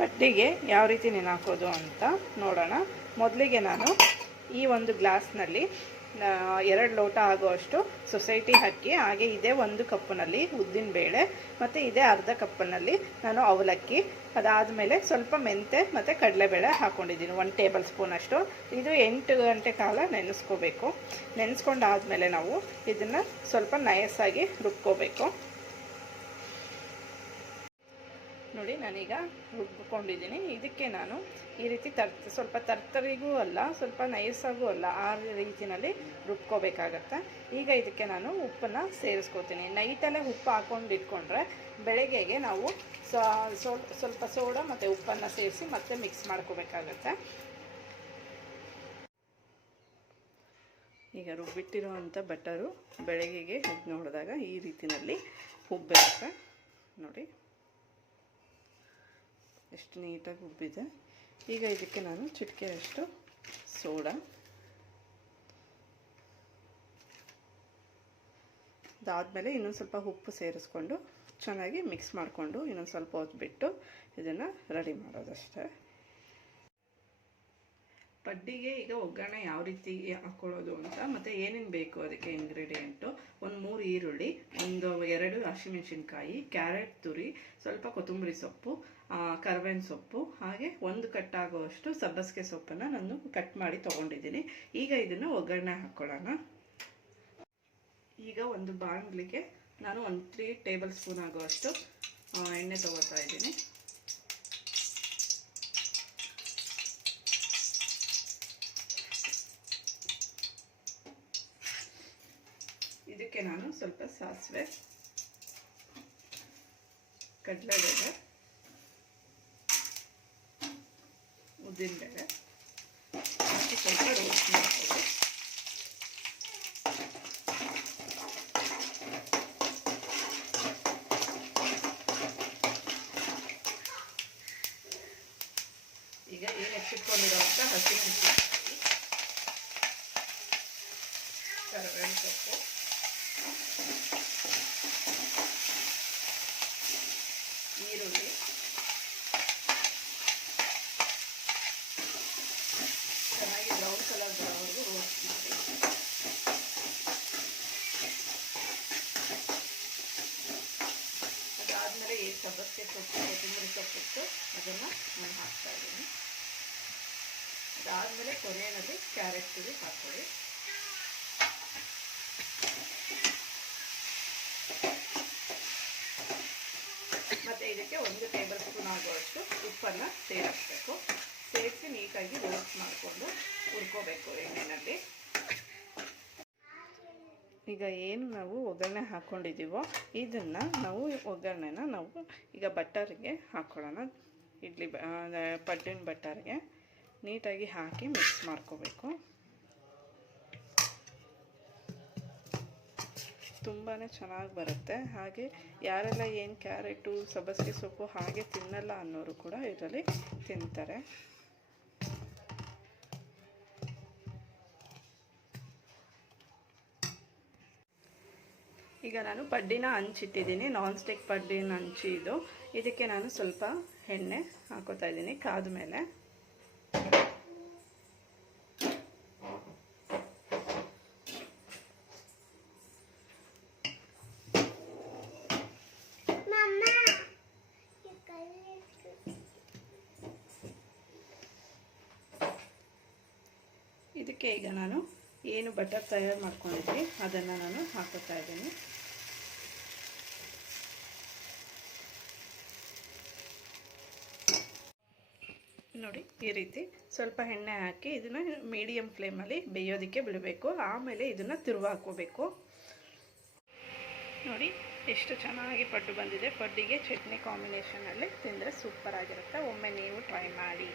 ಪಡ್ಡಿಗೆ ಯಾವ ರೀತಿ ನೆನೆ ಹಾಕೋದು ಅಂತ ನೋಡೋಣ. ಮೊದಲಿಗೆ ನಾನು ಈ ಒಂದು ಗ್ಲಾಸ್ನಲ್ಲಿ 2 ಲೋಟ ಆಗುವಷ್ಟು ಸೊಸೈಟಿ ಅಕ್ಕಿ, ಹಾಗೆ ಇದೇ 1 ಕಪ್ಪಿನಲ್ಲಿ ಉದ್ದಿನಬೇಳೆ, ಮತ್ತು ಇದೇ ಅರ್ಧ ಕಪ್ಪಿನಲ್ಲಿ ನಾನು ಅವಲಕ್ಕಿ, ಅದಾದಮೇಲೆ ಸ್ವಲ್ಪ ಮೆಂತೆ ಮತ್ತು ಕಡಲೆಬೇಳೆ ಹಾಕ್ಕೊಂಡಿದ್ದೀನಿ 1 ಟೇಬಲ್ ಸ್ಪೂನ್ ಅಷ್ಟು. ಇದು 8 ಗಂಟೆ ಕಾಲ ನೆನೆಸ್ಕೋಬೇಕು. ನೆನೆಸ್ಕೊಂಡಾದಮೇಲೆ ನಾವು ಇದನ್ನು ಸ್ವಲ್ಪ ನಯಸ್ಸಾಗಿ ರುಬ್ಕೋಬೇಕು. ನೋಡಿ, ನಾನೀಗ ರುಬ್ಕೊಂಡಿದ್ದೀನಿ. ಇದಕ್ಕೆ ನಾನು ಈ ರೀತಿ ಸ್ವಲ್ಪ ತರ್ತರಿಗೂ ಅಲ್ಲ, ಸ್ವಲ್ಪ ನಯಸ್ಸಾಗೂ ಅಲ್ಲ, ಆ ರೀತಿಯಲ್ಲಿ ರುಬ್ಕೋಬೇಕಾಗತ್ತೆ. ಈಗ ಇದಕ್ಕೆ ನಾನು ಉಪ್ಪನ್ನು ಸೇರಿಸ್ಕೋತೀನಿ. ನೈಟಲ್ಲೇ ಉಪ್ಪು ಹಾಕ್ಕೊಂಡು ಇಟ್ಕೊಂಡ್ರೆ ಬೆಳಗ್ಗೆಗೆ ನಾವು ಸ್ವಲ್ಪ ಸೋಡಾ ಮತ್ತು ಉಪ್ಪನ್ನು ಸೇರಿಸಿ ಮತ್ತೆ ಮಿಕ್ಸ್ ಮಾಡ್ಕೋಬೇಕಾಗತ್ತೆ. ಈಗ ರುಬ್ಬಿಟ್ಟಿರೋವಂಥ ಬಟರು ಬೆಳಗ್ಗೆಗೆ ನೋಡಿದಾಗ ಈ ರೀತಿಯಲ್ಲಿ ಉಬ್ಬಿರುತ್ತೆ. ನೋಡಿ ಎಷ್ಟು ನೀಟಾಗಿ ಉಬ್ಬಿದೆ. ಈಗ ಇದಕ್ಕೆ ನಾನು ಚಿಟಿಕೆಯಷ್ಟು ಸೋಡಾ, ಅದಾದಮೇಲೆ ಇನ್ನೊಂದು ಸ್ವಲ್ಪ ಉಪ್ಪು ಸೇರಿಸ್ಕೊಂಡು ಚೆನ್ನಾಗಿ ಮಿಕ್ಸ್ ಮಾಡಿಕೊಂಡು ಇನ್ನೊಂದು ಸ್ವಲ್ಪ ಹೊತ್ತು ಬಿಟ್ಟು ಇದನ್ನು ರೆಡಿ ಮಾಡೋದಷ್ಟೇ. ಪಡ್ಡಿಗೆ ಈಗ ಒಗ್ಗರಣೆ ಯಾವ ರೀತಿ ಹಾಕ್ಕೊಳ್ಳೋದು ಅಂತ ಮತ್ತು ಏನೇನು ಬೇಕು ಅದಕ್ಕೆ ಇಂಗ್ರೀಡಿಯೆಂಟು: 3 ಈರುಳ್ಳಿ, 2 ಹಸಿಮೆಣಸಿನ್ಕಾಯಿ, ಕ್ಯಾರೆಟ್ ತುರಿ, ಸ್ವಲ್ಪ ಕೊತ್ತಂಬರಿ ಸೊಪ್ಪು, ಕರಿಬೇವಿನ ಸೊಪ್ಪು, ಹಾಗೆ 1 ಕಟ್ಟಾಗುವಷ್ಟು ಸಬ್ಬಸಿಗೆ ಸೊಪ್ಪನ್ನು ನಾನು ಕಟ್ ಮಾಡಿ ತೊಗೊಂಡಿದ್ದೀನಿ. ಈಗ ಇದನ್ನು ಒಗ್ಗರಣೆ ಹಾಕ್ಕೊಳ್ಳೋಣ. ಈಗ ಒಂದು ಬಾಣಲಿಗೆ ನಾನು 3 ಟೇಬಲ್ ಸ್ಪೂನ್ ಆಗುವಷ್ಟು ಎಣ್ಣೆ ತೊಗೋತಾ ಇದ್ದೀನಿ. ಇದಕ್ಕೆ ನಾನು ಸ್ವಲ್ಪ ಸಾಸಿವೆ, ಕಡಲೆಬೇಳೆ, ಉದ್ದಿನಬೇಳೆ ಹಾಕಿ ಸ್ವಲ್ಪ ರೋಸ್ಟ್ ಮಾಡ್ಕೊಳ್ಳಿ. ಈಗ ಏನು ಹೆಚ್ಚಿಟ್ಕೊಂಡಿರೋಂಥ ಹಸಿಮೆಣಸಿನಕಾಯಿ, ಕರಿಬೇವಿನ ಸೊಪ್ಪು, ಈರುಳ್ಳಿ, ಚೆನ್ನಾಗಿ ಬ್ರೌನ್ ಕಲರ್ ಬರೋವರೆಗೂ ರೋಸ್ಟ್ ಮಾಡಿ. ಅದಾದಮೇಲೆ ಈ ಸಬ್ಬಸಿಗೆ ಸೊಪ್ಪು, ಕೊತ್ತಂಬರಿ ಸೊಪ್ಪಿತ್ತು ಅದನ್ನು ನಾನು ಹಾಕ್ತಾ ಇದ್ದೀನಿ. ಅದಾದಮೇಲೆ ಕೊನೆಯಲ್ಲಿ ಕ್ಯಾರೆಟ್ ತುರಿ ಹಾಕ್ಕೊಳ್ಳಿ. ಮತ್ತು ಇದಕ್ಕೆ 1 ಟೇಬಲ್ ಸ್ಪೂನ್ ಆಗುವಷ್ಟು ಉಪ್ಪನ್ನು ಸೇರಿಸಬೇಕು. ಸೇರಿಸಿ ನೀಟಾಗಿ ರೋಸ್ಟ್ ಮಾಡಿಕೊಂಡು ಹುರ್ಕೋಬೇಕು ಎಣ್ಣೆಯಲ್ಲಿ. ಈಗ ಏನು ನಾವು ಒಗ್ಗರಣೆ ಹಾಕ್ಕೊಂಡಿದ್ದೀವೋ ಇದನ್ನು ಒಗ್ಗರಣೆನ ನಾವು ಈಗ ಬಟರ್ಗೆ ಹಾಕ್ಕೊಳ್ಳೋಣ. ಪಡ್ಡಿನ ಬಟರ್ಗೆ ನೀಟಾಗಿ ಹಾಕಿ ಮಿಕ್ಸ್ ಮಾಡ್ಕೋಬೇಕು. ತುಂಬಾ ಚೆನ್ನಾಗಿ ಬರುತ್ತೆ. ಹಾಗೆ ಯಾರೆಲ್ಲ ಏನು ಕ್ಯಾರೆಟು, ಸಬ್ಬಸಿಗೆ ಸೊಪ್ಪು ಹಾಗೆ ತಿನ್ನಲ್ಲ ಅನ್ನೋರು ಕೂಡ ಇದರಲ್ಲಿ ತಿಂತಾರೆ. ಈಗ ನಾನು ಪಡ್ಡಿನ ಹಂಚಿಟ್ಟಿದ್ದೀನಿ. ನಾನ್ ಸ್ಟಿಕ್ ಪಡ್ಡಿನ ಹಂಚಿ ಇದು. ಇದಕ್ಕೆ ನಾನು ಸ್ವಲ್ಪ ಎಣ್ಣೆ ಹಾಕೋತಾ ಇದ್ದೀನಿ ಕಾದ ಮೇಲೆ. ಇದಕ್ಕೆ ಈಗ ನಾನು ಏನು ಬಟರ್ ತಯಾರು ಮಾಡ್ಕೊಂಡಿದ್ವಿ ಅದನ್ನು ನಾನು ಹಾಕೋತಾ ಇದ್ದೀನಿ. ನೋಡಿ, ಈ ರೀತಿ ಸ್ವಲ್ಪ ಎಣ್ಣೆ ಹಾಕಿ ಇದನ್ನು ಮೀಡಿಯಮ್ ಫ್ಲೇಮಲ್ಲಿ ಬೇಯೋದಕ್ಕೆ ಬಿಡಬೇಕು. ಆಮೇಲೆ ಇದನ್ನು ತಿರುವು ಹಾಕೋಬೇಕು. ನೋಡಿ ಎಷ್ಟು ಚೆನ್ನಾಗಿ ಪಡ್ಡು ಬಂದಿದೆ. ಪಡ್ಡಿಗೆ ಚಟ್ನಿ ಕಾಂಬಿನೇಷನಲ್ಲಿ ತಿಂದರೆ ಸೂಪರ್ ಆಗಿರುತ್ತೆ. ಒಮ್ಮೆ ನೀವು ಟ್ರೈ ಮಾಡಿ.